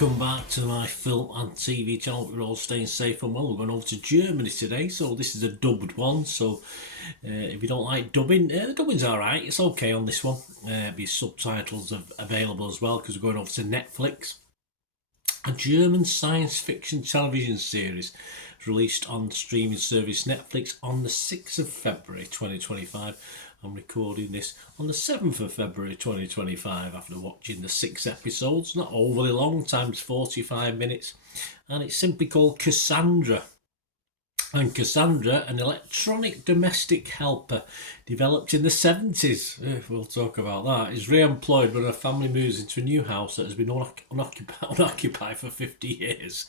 welcome back to my film and TV channel. We're all staying safe and well. We're going over to Germany today, so this is a dubbed one. So if you don't like dubbing, the dubbing's alright, it's okay on this one. Be subtitles available as well because we're going over to Netflix. A German science fiction television series released on streaming service Netflix on the 6th of February 2025. I'm recording this on the 7th of February 2025 after watching the 6 episodes. Not overly long, times 45 minutes. And it's simply called Cassandra. And Cassandra, an electronic domestic helper developed in the 70s, we'll talk about that, is re-employed when her family moves into a new house that has been unoccupied for 50 years.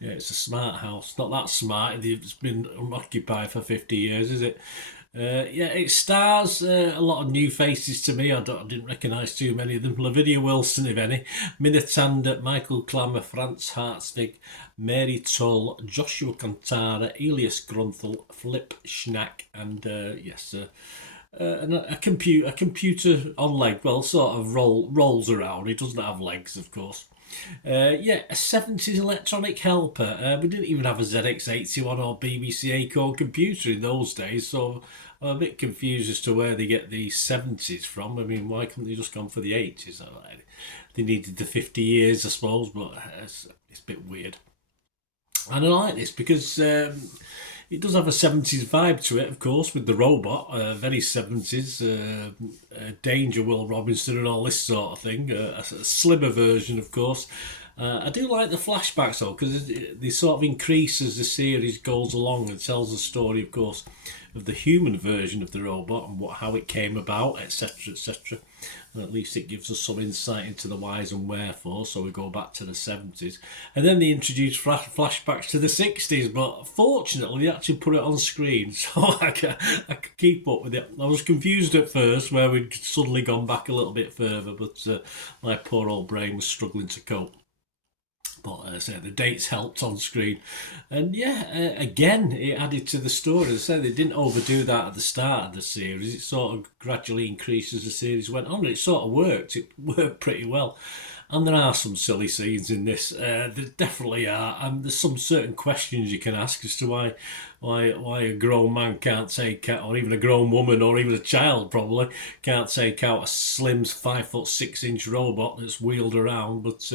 Yeah, it's a smart house. Not that smart, it's been unoccupied for 50 years, is it? It stars a lot of new faces to me. I didn't recognise too many of them. Lavinia Wilson, if any. Minna Tander, Michael Klammer, Franz Hartzwig, Mary Tull, Joshua Cantara, Elias Grunthal, Flip Schnack, and a computer on leg. Well, sort of rolls around. He doesn't have legs, of course. A 70s electronic helper. We didn't even have a ZX81 or BBC Acorn computer in those days, so I'm a bit confused as to where they get the 70s from. I mean, why couldn't they just gone for the 80s? They needed the 50 years, I suppose, but it's a bit weird. And I like this because it does have a 70s vibe to it, of course, with the robot, very 70s, Danger, Will Robinson and all this sort of thing, a slimmer version, of course. I do like the flashbacks, though, because they sort of increase as the series goes along and tells the story, of course, of the human version of the robot and how it came about, etc., etc. And at least it gives us some insight into the whys and wherefores, so we go back to the 70s. And then they introduce flashbacks to the 60s, but fortunately they actually put it on screen, so I could keep up with it. I was confused at first where we'd suddenly gone back a little bit further, but my poor old brain was struggling to cope. But as I say, the dates helped on screen. And again, it added to the story. As I say, they didn't overdo that at the start of the series. It sort of gradually increased as the series went on. It sort of worked. It worked pretty well. And there are some silly scenes in this. There definitely are. And there's some certain questions you can ask as to why a grown man can't take out, or even a grown woman, or even a child probably, can't take out a slim 5'6" robot that's wheeled around. But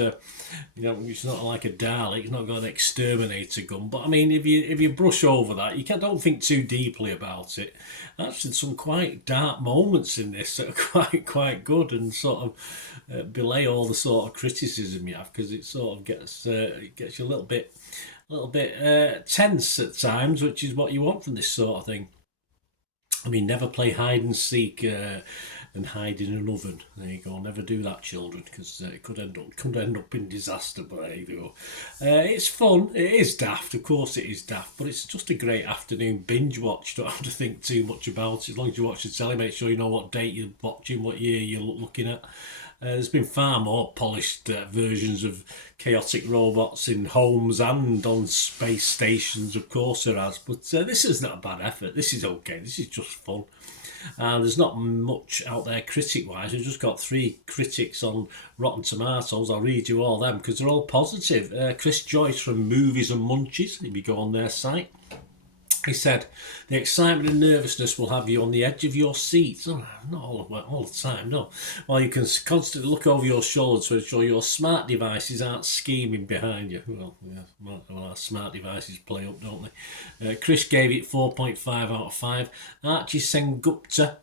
it's not like a Dalek. It's not got an exterminator gun. But I mean, if you brush over that, don't think too deeply about it. Actually, some quite dark moments in this that are quite good and sort of belay all the sort of criticism you have, because it sort of gets you a little bit tense at times, which is what you want from this sort of thing. I mean, never play hide and seek and hide in an oven. There you go. Never do that, children, because it could end up in disaster. But there you go. It's fun. It is daft. Of course, it is daft. But it's just a great afternoon binge watch. You don't have to think too much about it. As long as you watch the telly, make sure you know what date you're watching, what year you're looking at. There's been far more polished versions of chaotic robots in homes and on space stations, of course there has. But this is not a bad effort. This is okay. This is just fun. And there's not much out there critic-wise. We've just got 3 critics on Rotten Tomatoes. I'll read you all them because they're all positive. Chris Joyce from Movies and Munchies, if you go on their site. He said, the excitement and nervousness will have you on the edge of your seat. Oh, not all the time, no. While you can constantly look over your shoulder to ensure your smart devices aren't scheming behind you. Well, our smart devices play up, don't they? Chris gave it 4.5 out of 5. Archie Sengupta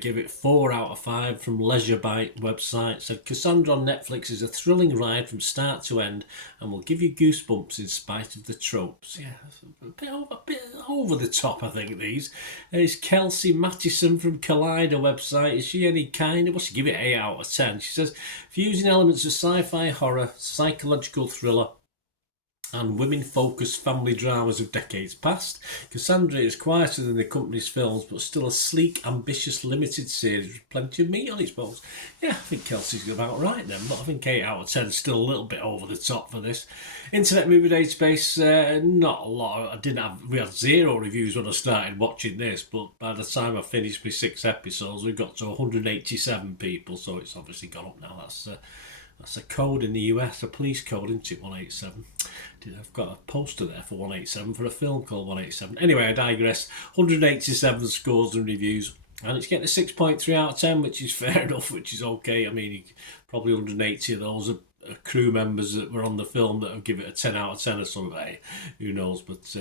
gave it 4 out of 5 from Leisure Bite website. Said Cassandra on Netflix is a thrilling ride from start to end and will give you goosebumps in spite of the tropes. Yeah, a bit over the top, I think, these. There's Kelsey Mattison from Collider website. Is she any kind? Well, she give it 8 out of 10. She says, fusing elements of sci-fi horror, psychological thriller, and women-focused family dramas of decades past, Cassandra is quieter than the company's films, but still a sleek, ambitious, limited series with plenty of meat on its bones. Yeah, I think Kelsey's about right then, but I think 8 out of 10 is still a little bit over the top for this. Internet Movie Database, not a lot. We had 0 reviews when I started watching this, but by the time I finished my 6 episodes, we've got to 187 people, so it's obviously gone up now. That's a code in the US, a police code, isn't it? 187. I've got a poster there for 187 for a film called 187. Anyway, I digress. 187 scores and reviews. And it's getting a 6.3 out of 10, which is fair enough, which is okay. I mean, probably 180 of those are crew members that were on the film that will give it a 10 out of 10 or something. Hey, who knows? But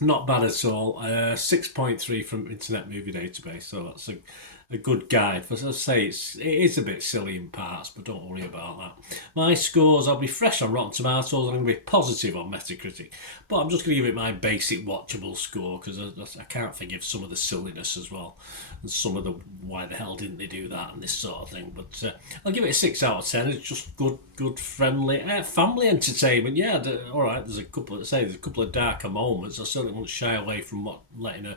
not bad at all. 6.3 from Internet Movie Database, so that's a good guide. As I say, it is a bit silly in parts, but don't worry about that. My scores, I'll be fresh on Rotten Tomatoes, I'm going to be positive on Metacritic, but I'm just going to give it my basic watchable score, because I can't forgive some of the silliness as well, and some of the why the hell didn't they do that and this sort of thing. But I'll give it a 6 out of 10. It's just good, friendly, family entertainment. Yeah, all right. There's a couple of darker moments. I certainly won't shy away from letting a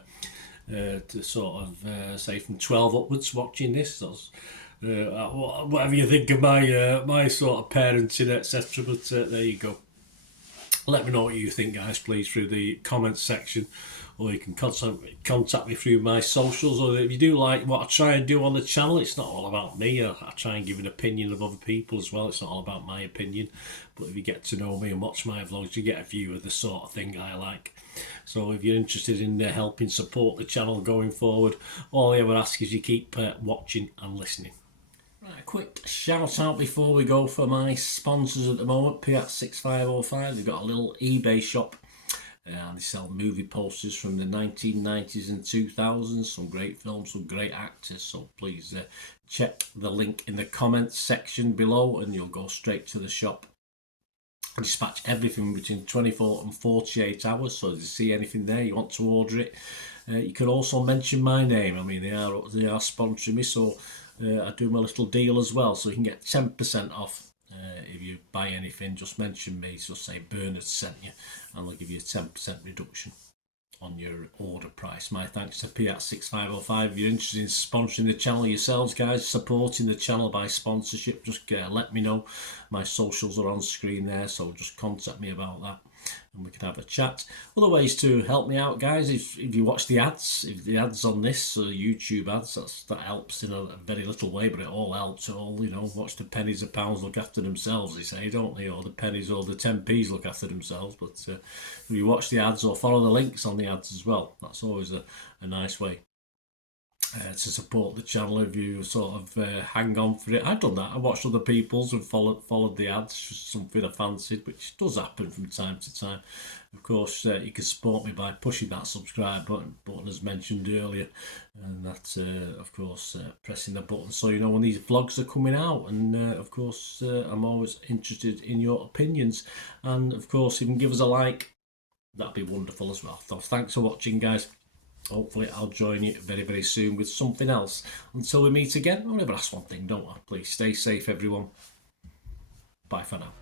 to sort of say from 12 upwards watching this. Whatever you think of my sort of parenting, etc. But there you go. Let me know what you think, guys, please, through the comments section, or you can contact me through my socials. Or if you do like what I try and do on the channel, it's not all about me. I try and give an opinion of other people as well. It's not all about my opinion. But if you get to know me and watch my vlogs, you get a view of the sort of thing I like. So if you're interested in helping support the channel going forward, all I ever ask is you keep watching and listening. Right, a quick shout out before we go for my sponsors at the moment. P6505, they've got a little eBay shop and they sell movie posters from the 1990s and 2000s, some great films, some great actors. So please check the link in the comments section below and you'll go straight to the shop. I dispatch everything between 24 and 48 hours, so if you see anything there, you want to order it, you can also mention my name. I mean, they are sponsoring me, so I do my little deal as well, so you can get 10% off if you buy anything. Just mention me, just say Bernard sent you, and they'll give you a 10% reduction on your order price. My thanks to P6505. If you're interested in sponsoring the channel yourselves, guys, supporting the channel by sponsorship, just let me know. My socials are on screen there, so just contact me about that and we can have a chat. Other ways to help me out, guys, if you watch the ads, if the ads on this YouTube ads, that helps in a very little way, but it all helps. Watch the pennies and pounds look after themselves, they say, don't they? Or the pennies or the 10p's look after themselves. But if you watch the ads or follow the links on the ads as well, that's always a nice way to support the channel. If you sort of hang on for it, I've done that. I watched other people's and followed the ads, just something I fancied, which does happen from time to time. Of course, you can support me by pushing that subscribe button as mentioned earlier, and that's of course pressing the button so you know when these vlogs are coming out. And of course, I'm always interested in your opinions, and of course, if you can give us a like, that'd be wonderful as well. So thanks for watching, guys. Hopefully I'll join you very, very soon with something else. Until we meet again, I'll never ask one thing, don't I? Please stay safe, everyone. Bye for now.